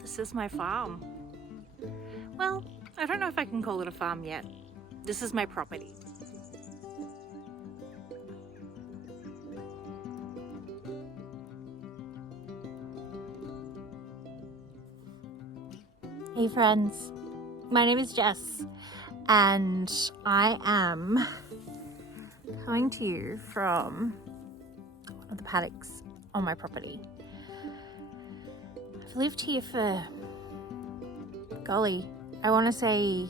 This is my farm. Well, I don't know if I can call it a farm yet. This is my property. Hey friends, my name is Jess and I am coming to you from one of the paddocks on my property. I've lived here for, golly, I want to say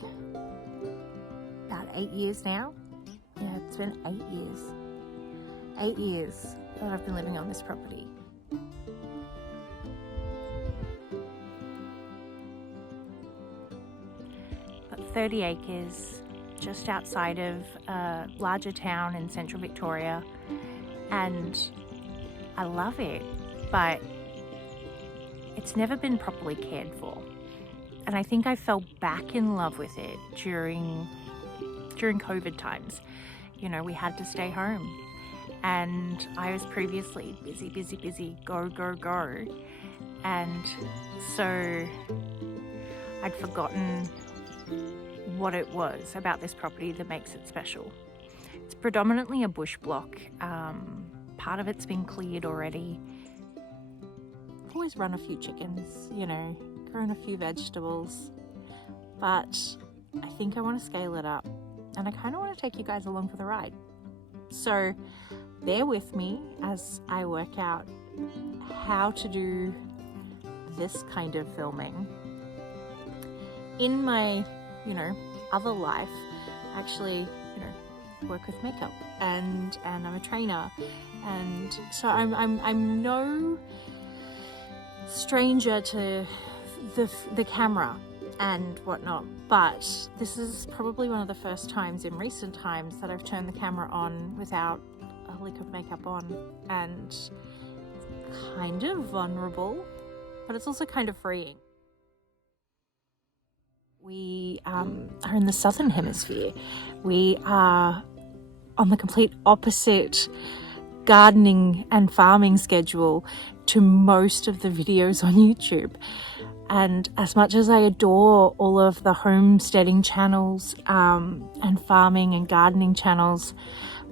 about 8 years now. Yeah, it's been 8 years. 8 years that I've been living on this property. Got 30 acres just outside of a larger town in central Victoria, and I love it, but it's never been properly cared for. And I think I fell back in love with it during COVID times. You know, we had to stay home. And I was previously busy, go. And so I'd forgotten what it was about this property that makes it special. It's predominantly a bush block. Part of it's been cleared already. Always run a few chickens, you know, grown a few vegetables, but I think I want to scale it up and I kind of want to take you guys along for the ride. So bear with me as I work out how to do this kind of filming. In my, you know, other life, actually, you know, work with makeup and I'm a trainer, and so I'm no stranger to the camera and whatnot, but this is probably one of the first times in recent times that I've turned the camera on without a lick of makeup on, and it's kind of vulnerable, but it's also kind of freeing. We are in the Southern Hemisphere. We are on the complete opposite gardening and farming schedule to most of the videos on YouTube. And as much as I adore all of the homesteading channels and farming and gardening channels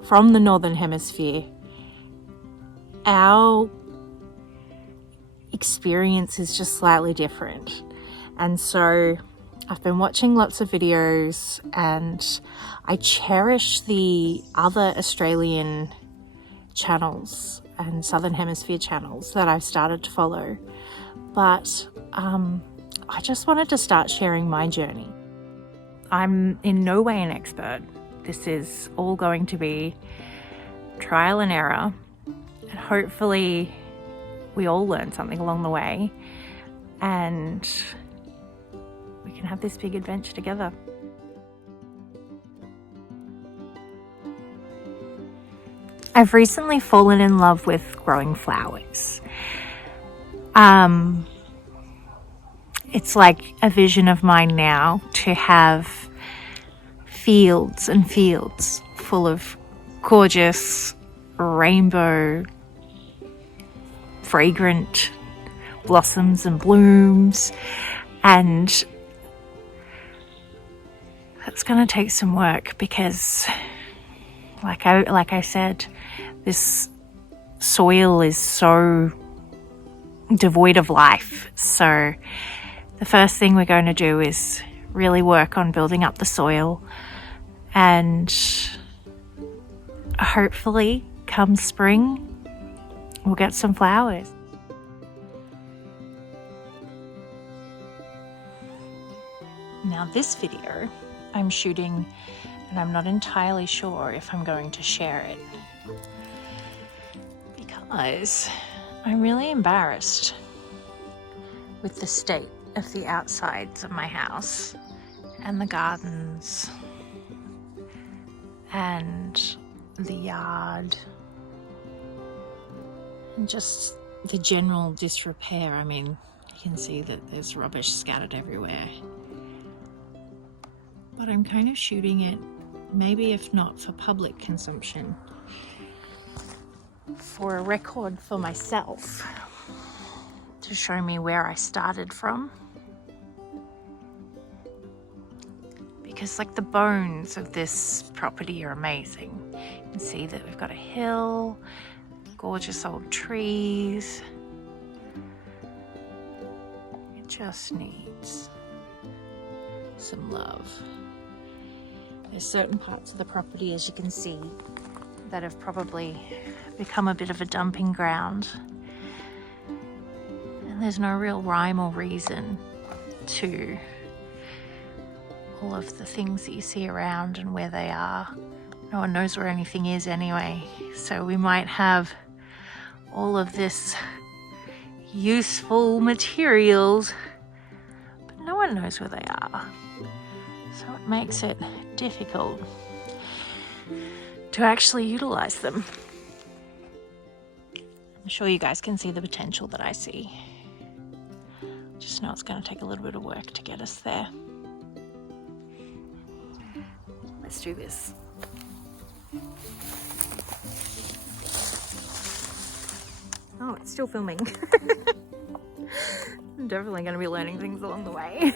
from the Northern Hemisphere, our experience is just slightly different. And so I've been watching lots of videos and I cherish the other Australian channels and Southern Hemisphere channels that I've started to follow, but I just wanted to start sharing my journey. I'm in no way an expert. This is all going to be trial and error, and hopefully we all learn something along the way and we can have this big adventure together. I've recently fallen in love with growing flowers. It's like a vision of mine now to have fields and fields full of gorgeous, rainbow, fragrant blossoms and blooms, and that's going to take some work because like I said, this soil is so devoid of life. So the first thing we're going to do is really work on building up the soil, and hopefully come spring we'll get some flowers. Now this video I'm shooting, and I'm not entirely sure if I'm going to share it because I'm really embarrassed with the state of the outsides of my house and the gardens and the yard and just the general disrepair. I mean, you can see that there's rubbish scattered everywhere. But I'm kind of shooting it maybe if not for public consumption, for a record for myself to show me where I started from. Because like the bones of this property are amazing. You can see that we've got a hill, gorgeous old trees. It just needs some love. There's certain parts of the property, as you can see, that have probably become a bit of a dumping ground. And there's no real rhyme or reason to all of the things that you see around and where they are. No one knows where anything is anyway. So we might have all of this useful materials, but no one knows where they are. So it makes it difficult to actually utilize them. I'm sure you guys can see the potential that I see. Just know it's going to take a little bit of work to get us there. Let's do this. Oh, it's still filming. I'm definitely going to be learning things along the way.